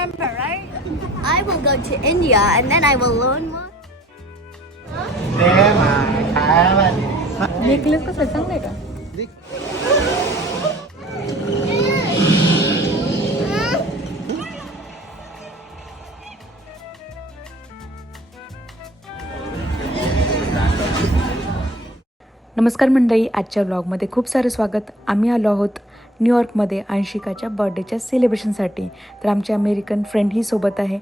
remember, right? I will go to India and then I will learn necklace कसं चांगलं आहे का नमस्कार मंडळी आजच्या ब्लॉगमध्ये खूप सारं स्वागत आम्ही आलो आहोत न्यूयॉर्कमध्ये अंशिकाच्या बर्थडेच्या सेलिब्रेशनसाठी. तर आमचे अमेरिकन फ्रेंडही सोबत आहे.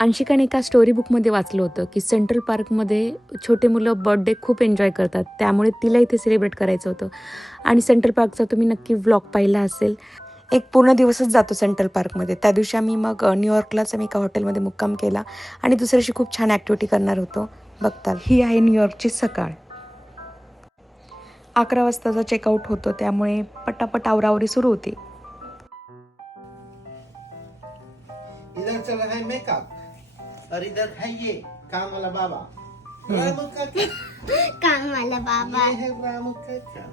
अंशिकाने एका स्टोरी बुकमध्ये वाचलं होतं की सेंट्रल पार्कमध्ये छोटे मुलं बर्थडे खूप एन्जॉय करतात. त्यामुळे तिला इथे सेलिब्रेट करायचं होतं. आणि सेंट्रल पार्कचा तुम्ही नक्की व्लॉग पाहिला असेल. एक पूर्ण दिवसच जातो सेंट्रल पार्कमध्ये त्या दिवशी आम्ही मग न्यूयॉर्कलाच आम्ही एका हॉटेलमध्ये मुक्काम केला. आणि दुसऱ्या दिवशी खूप छान ॲक्टिव्हिटी करणार होतो. बघताल. ही आहे न्यूयॉर्कची सकाळ. अकरा वाजताचा चेकआउट होतो त्यामुळे पटापट आवरावरी सुरू होती. इधर चला है मेकअप और इधर है ये काम वाला बाबा. रामू काका. Kamala Baba. ये है रामू काका.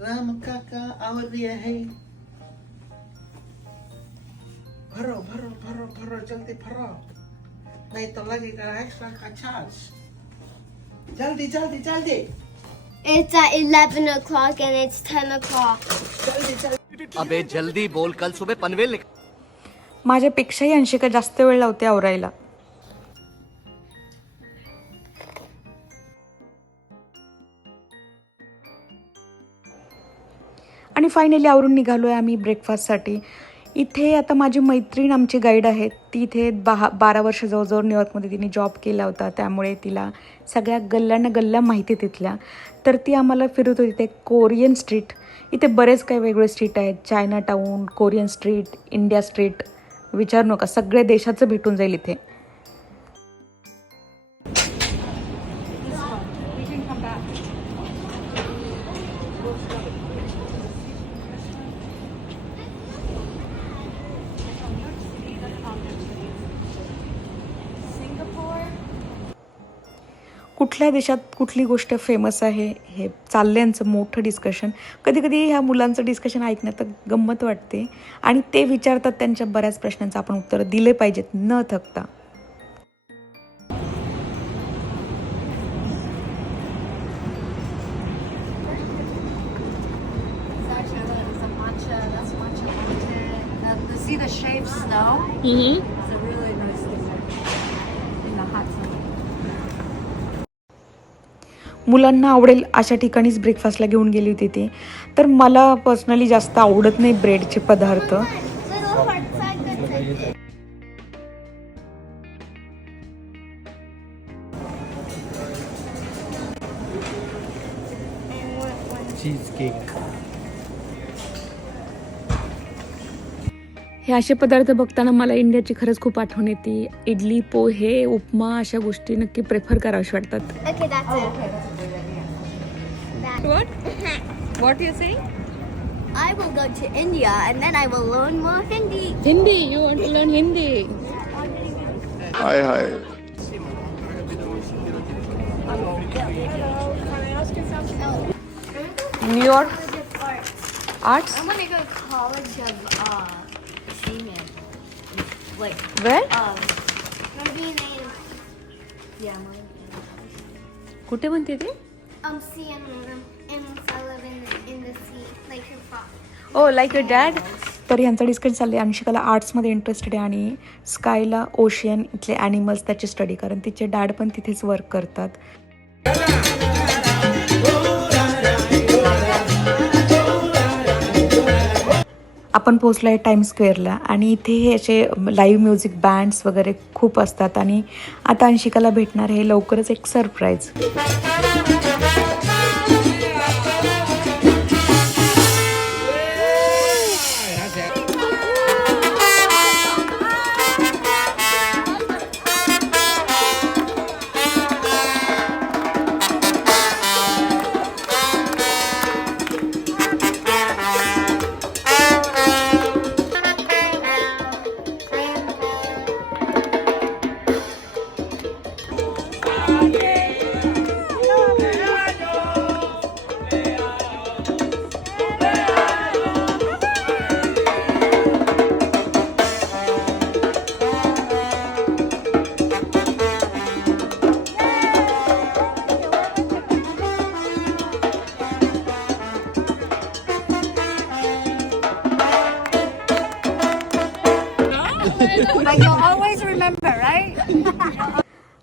राम काका और ये है. भरो भरो भरो भरो जल्दी भरो. नहीं तो लगेगा एक्स्ट्रा का चार्ज जल्दी जल्दी जल्दी। It's at 11 o'clock and it's 10 o'clock. जल्दी जल्दी। अबे जल्दी बोल कल सुबह पनवेल निकल माझ्यापेक्षाही अंशिका जास्त वेळ लावते आवरायला. आणि फायनली आवरून निघालो आहे आम्ही ब्रेकफास्टसाठी इथे आता माझी मैत्रीण आमची गाईड आहे ती इथे बहा बारा वर्ष जवळजवळ न्यूयॉर्कमध्ये तिने जॉब केला होता. त्यामुळे तिला सगळ्या गल्ल्यानं गल्ल्या माहिती तिथल्या. तर ती आम्हाला फिरत होती. ते कोरियन स्ट्रीट इथे बरेच काही वेगळे स्ट्रीट आहेत. Chinatown Korean street India street विचारू नका. सगळ्या देशाचं भेटून जाईल इथे. कुठल्या देशात कुठली गोष्ट फेमस आहे हे चालल्यांचं मोठं डिस्कशन कधी कधी ह्या मुलांचं डिस्कशन ऐकण्यात गंमत वाटते आणि ते विचारतात त्यांच्या बऱ्याच प्रश्नांचं आपण उत्तर दिले पाहिजेत न थकता See the shaved snow? It's a really nice thing in the hot sun. मुलांना आवडेल अशा ठिकाणीच ब्रेकफास्टला घेऊन गेली होती ती. तर मला पर्सनली जास्त आवडत नाही ब्रेडचे पदार्थ. चीज केक हे असे पदार्थ बघताना मला इंडियाची खरंच खूप आठवण येते. इडली पोहे उपमा अशा गोष्टी नक्की प्रेफर कराव्याश वाटतात. What? What you saying? I will go to India and then I will learn more Hindi. Hindi you want to learn Hindi hi hi New York arts I want to go to college of uh, seaman. Like, वेळ um, marine and yeah, marine. कुठे म्हणते ते Um, sea animals, animals that live in the, in the sea, like your fox. Oh like a dad तर यांचं discussion चाललं आहे अंशिकाला आर्ट्समध्ये interested आहे आणि स्कायला ओशियन इथले ॲनिमल्स त्याची स्टडी कारण. तिचे डॅड पण तिथेच वर्क करतात. आपण पोचलो आहे टाइम स्क्वेअरला आणि इथे हे असे लाईव्ह म्युझिक बँड्स वगैरे खूप असतात आणि आता अंशिकाला भेटणार आहे लवकरच एक surprise but you'll always remember, right?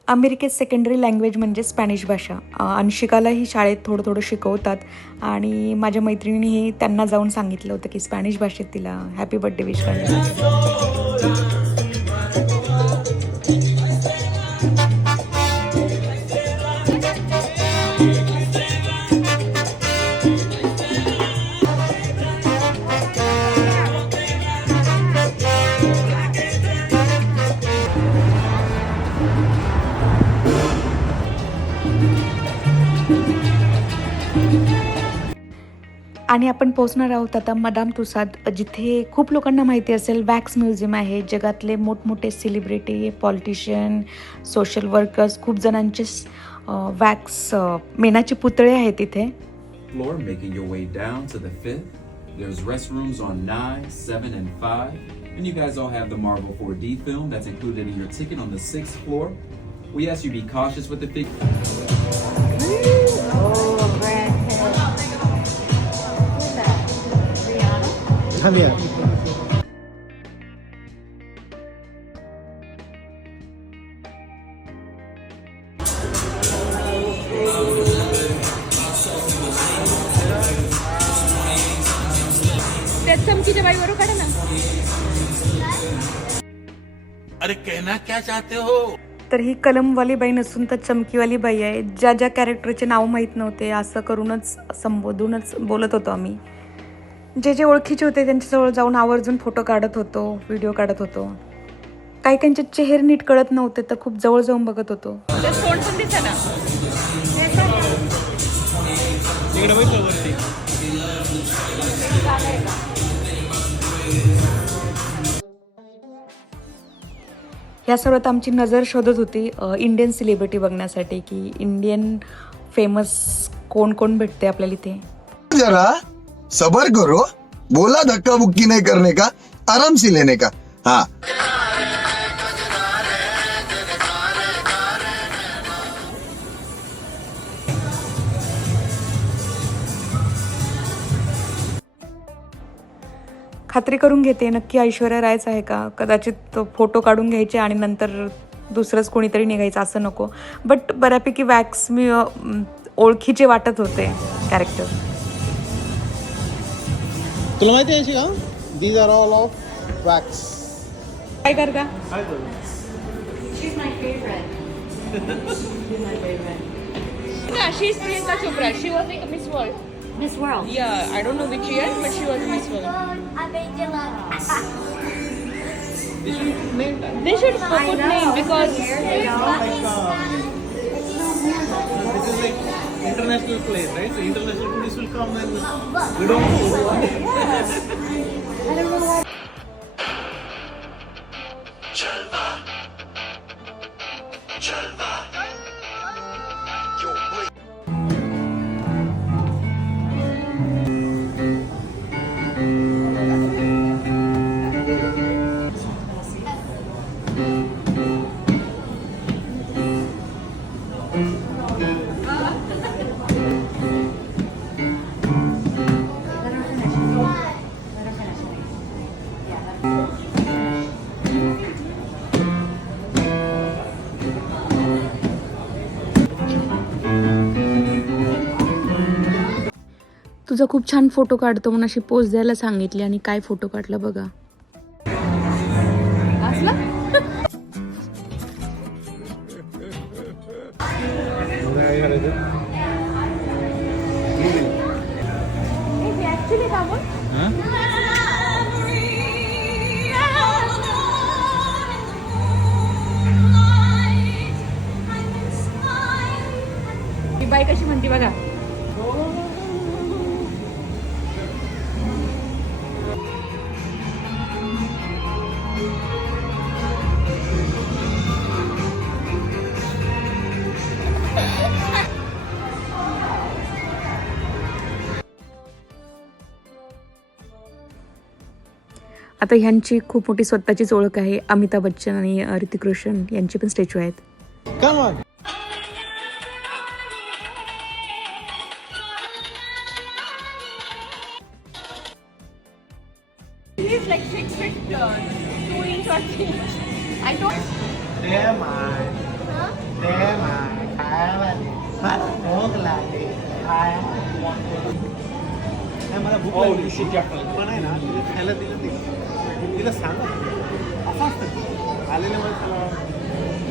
अमेरिकेत सेकंडरी लँग्वेज म्हणजे स्पॅनिश भाषा. अ, अंशिकालाही शाळेत थोडं थोडं शिकवतात. आणि माझ्या मैत्रिणीही त्यांना जाऊन सांगितलं होतं की स्पॅनिश भाषेत तिला हॅपी बर्थडे विश करण्यासाठी. आणि आपण पोहोचणार आहोत आता मदाम तुसाद जिथे खूप लोकांना माहिती असेल वॅक्स म्युझियम आहे जगातले मोठमोठे सेलिब्रिटी पॉलिटिशियन सोशल वर्कर्स खूप जणांचे वॅक्स मेनाचे पुतळे आहेत तिथे floor, making your way down to the fifth. There's restrooms on nine, seven, and five. And you guys all have the Marvel 4D film that's included in your ticket on the sixth floor. We ask you be cautious with the fig. त्यात चमकीच्या बाईवर काढा ना. तर ही कलमवाली बाई नसून तर चमकीवाली बाई आहे. ज्या ज्या कॅरेक्टरचे नाव माहीत नव्हते असं करूनच संबोधूनच बोलत होतो आम्ही. जे जे ओळखीचे होते त्यांच्याजवळ जाऊन आवर्जून फोटो काढत होतो व्हिडिओ काढत होतो. काही काहींचे चेहरे नीट कळत नव्हते तर खूप जवळ जाऊन बघत होतो. ह्या सर्वात आमची नजर शोधत होती इंडियन सेलिब्रिटी बघण्यासाठी की इंडियन फेमस कोण कोण भेटते आपल्याला इथे? जरा सबर करो। बोला धक्का बुक्की नहीं करने का आराम से लेने का। हाँ। खात्री करून घेते नक्की ऐश्वर्या रायच आहे का? कदाचित तो फोटो काढून घ्यायचे आणि नंतर दुसरंच कोणीतरी निघायचं असं नको. बट बऱ्यापैकी वॅक्स मी ओळखीचे वाटत होते character तुला माहिती आहे का these are all of wax काय करता She's my favorite. Yeah, she's Priyanka Chopra. She was like a Miss World. Miss World. Yeah, I don't know which year, but she was a Miss World. I made you laugh. They should put name because international place right so international police will come and we don't. Yes. I don't know why तुझा खूप छान photo काढतो म्हणून अशी pose द्यायला सांगितली आणि काय फोटो काढला बघा. आता ह्यांची खूप मोठी स्वतःचीच ओळख आहे. अमिताभ बच्चन आणि ऋतिक रोशन यांची पण स्टॅच्यू आहेत. मला भूक लागली नाही, मला आहे ना खायला दिलं ते तिला सांगा असं असतं आलेल्या माणसाला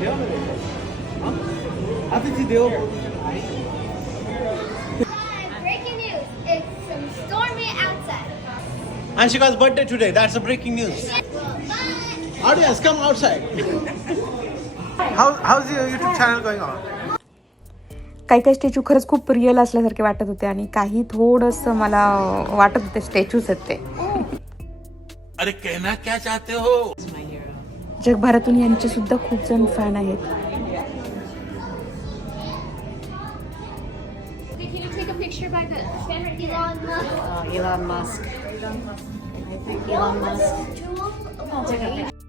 देव ना देव हं? आता ती देव stormy outside. Anshika's birthday today. That's a breaking news. Audience, come outside. How, how's your YouTube channel going on? काही काही स्टॅच्यू खरंच खूप रिअल असल्यासारखे वाटत होते आणि काही थोडंसं मला वाटत होते स्टॅच्यूच आहेत ते जगभरातून यांचे सुद्धा खूप जण फॅन आहेत Elon Musk? Uh, Elon Musk. Elon Musk.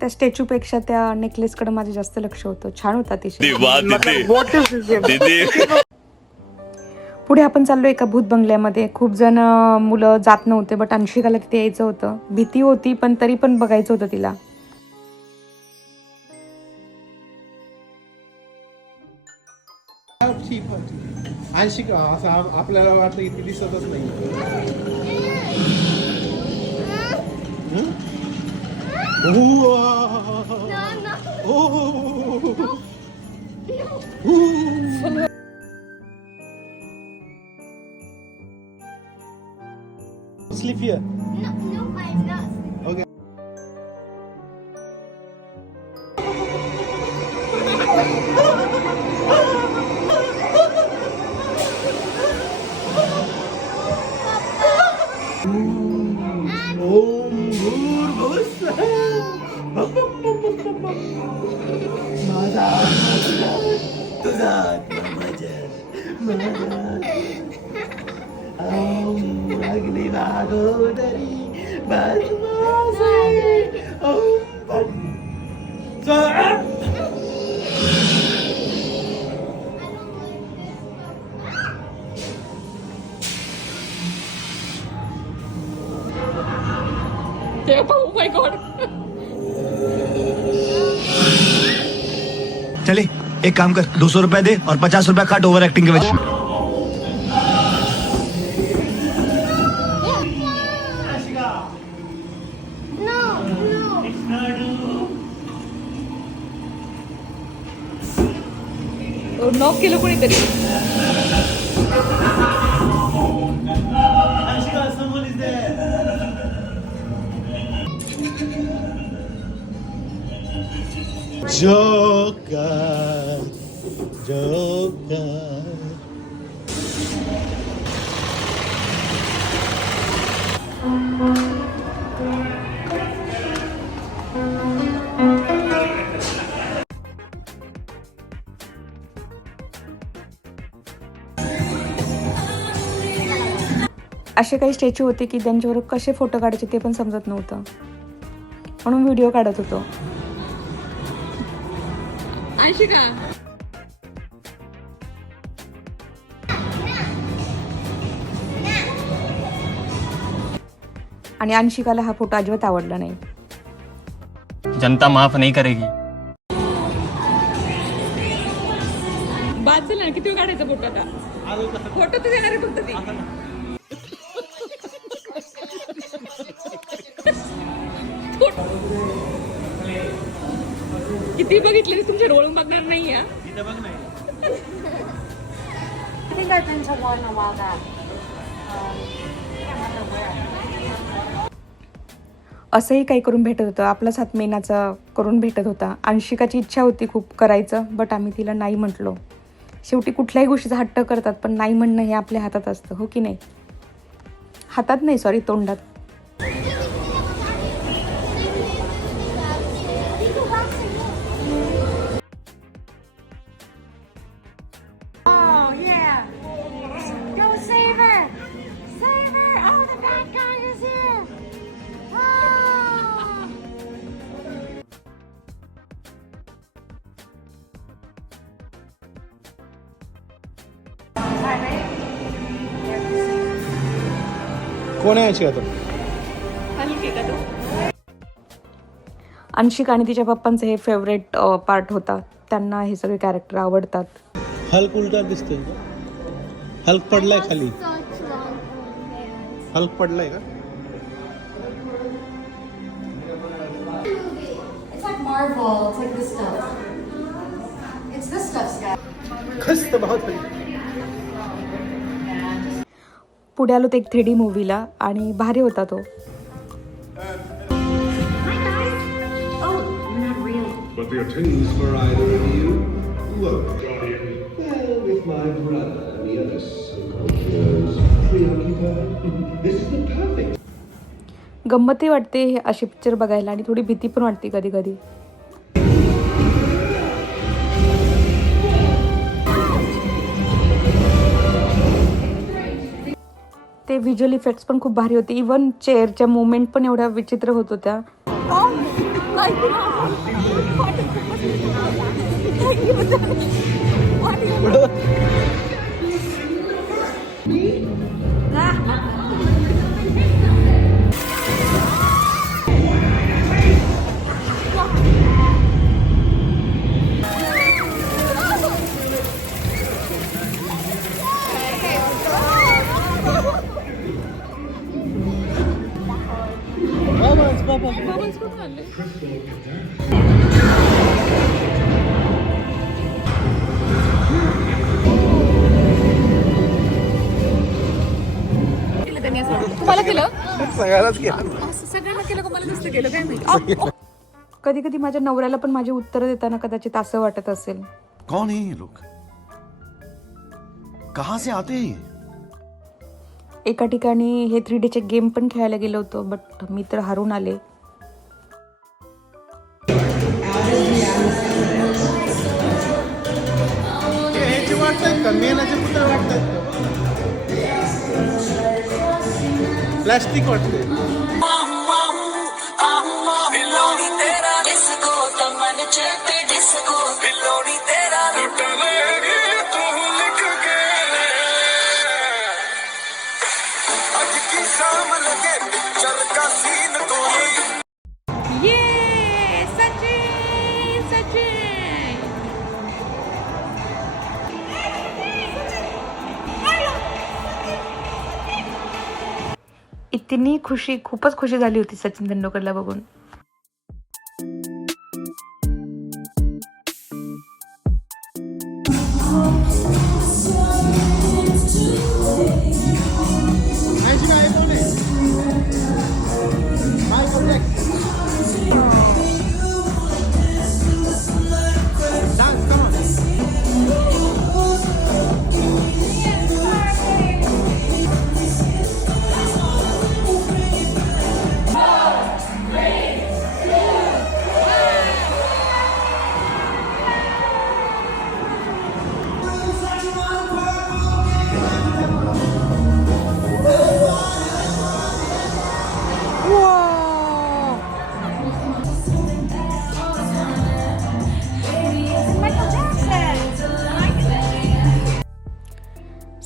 त्या स्टॅच्यूपेक्षा त्या नेकलेसकडे माझं जास्त लक्ष होतं. छान होता अतिशय. पुढे आपण चाललो एका भूत बंगल्यामध्ये. खूप जण मुलं जात नव्हते बट अंशिकाला तिथे यायचं होतं. भीती होती पण तरी पण बघायचं होतं तिला. असं आपल्याला वाटतं इथे दिसतच नाही. हं? 우와. Oh. 나. 오. Sleep here. No, no, I'm not. Oh my god. चले एक काम कर दो सौ रुपए दे और पचास रुपया काट ओवर एक्टिंग के वजह. नॉक केलं कोणीतरी Joker Joker असे काही स्टॅच्यू होते की त्यांच्यावर कसे फोटो काढायचे ते पण समजत नव्हतं. म्हणून व्हिडिओ काढत होतो. अंशिका आणि अंशिकाला हा फोटो अजिबात आवडला नाही. जनता माफ नहीं करेगी. बाद झाला ना किती वेळ काढायचा फोटो आता? फोटो तर देणार आहे फक्त ती. किती बघितले तुमच्या डोळून बघणार नाही या I think I've been to one a while back. Um, I can't remember where. असंही काही करून भेटत होतं. आपलाच हात मेनाचा करून भेटत होता. अंशिकाची इच्छा होती खूप करायचं बट आम्ही तिला नाही म्हटलो. शेवटी कुठल्याही गोष्टीचा हट्ट करतात पण नाही म्हणणं हे आपल्या हातात असतं. हो की नाही? हातात नाही सॉरी तोंडात. कोण आहे याची आता हलके का तो अंशिका आणि तिच्या पप्पांचं हे फेवरेट पार्ट होता त्यांना हे सगळे कॅरेक्टर आवडतात हल्क उलटा दिसतोय का हल्क पडलाय खाली. हल्क पडलाय का Marvel. It's like this stuff. It's this stuff, Scott. खस्त बहुत पुढे आलो ते एक थ्री डी मूवीला आणि भारी होता तो. गंमतही वाटते असे पिक्चर बघायला आणि थोडी भीती पण वाटते कधी कधी. ते व्हिज्युअल इफेक्ट्स पण खूप भारी होते. इवन चेअरच्या मुवमेंट पण एवढ्या विचित्र होत होत्या. सगळ्यालाच केलं. असं सगळ्यांना केलं का मला नुसतं केलं? काय माहिती? कधी कधी माझ्या नवऱ्याला पण माझी उत्तरं देताना कदाचित असं वाटत असेल. कौन है ये लोग? कहाँ से आते हैं ये? एका ठिकाणी हे थ्री डीचे गेम पण खेळायला गेलो होतो बट मी तर हारून आले. का मेनाचे पुतळे वाटतायत का प्लास्टिक वाटते इतनी खुशी खूपच खुशी झाली होती सचिन तेंडुलकरला बघून.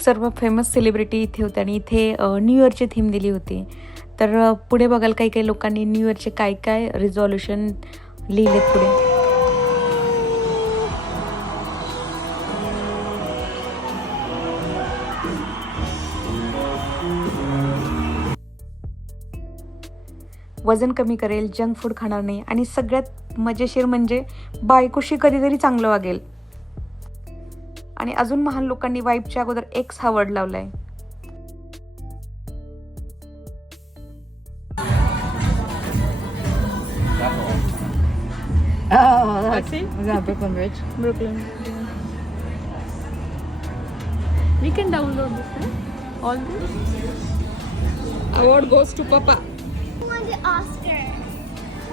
सर्व फेमस सेलिब्रिटी इथे होते आणि इथे न्यू इयरची थीम दिली होती. तर पुढे बघाल काही काही लोकांनी न्यू इयरचे काय काय रिझॉल्युशन लिहिलेत पुढे. वजन कमी करेल जंक फूड खाणार नाही आणि सगळ्यात मजेशीर म्हणजे बायकोशी कधीतरी चांगलं वागेल. आणि अजून महान लोकांनी वाईपच्या अगोदर एक्स हा वर्ड लावलाय.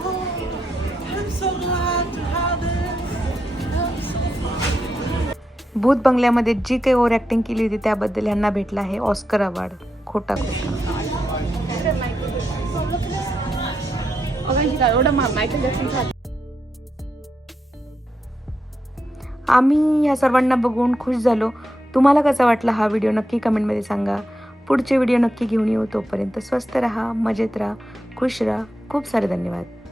Oh, I'm so glad to have it. भूत बंगल्यामध्ये जी काही ओव्हर ऍक्टिंग केली होती त्याबद्दल यांना भेटला आहे ऑस्कर अवॉर्ड. खोटा खोटा. आम्ही या सर्वांना बघून खुश झालो. तुम्हाला कसा वाटला हा व्हिडिओ नक्की कमेंटमध्ये सांगा. पुढचे व्हिडिओ नक्की घेऊन येऊ तोपर्यंत स्वस्त राहा मजेत राहा खुश राहा. खूप सारे धन्यवाद.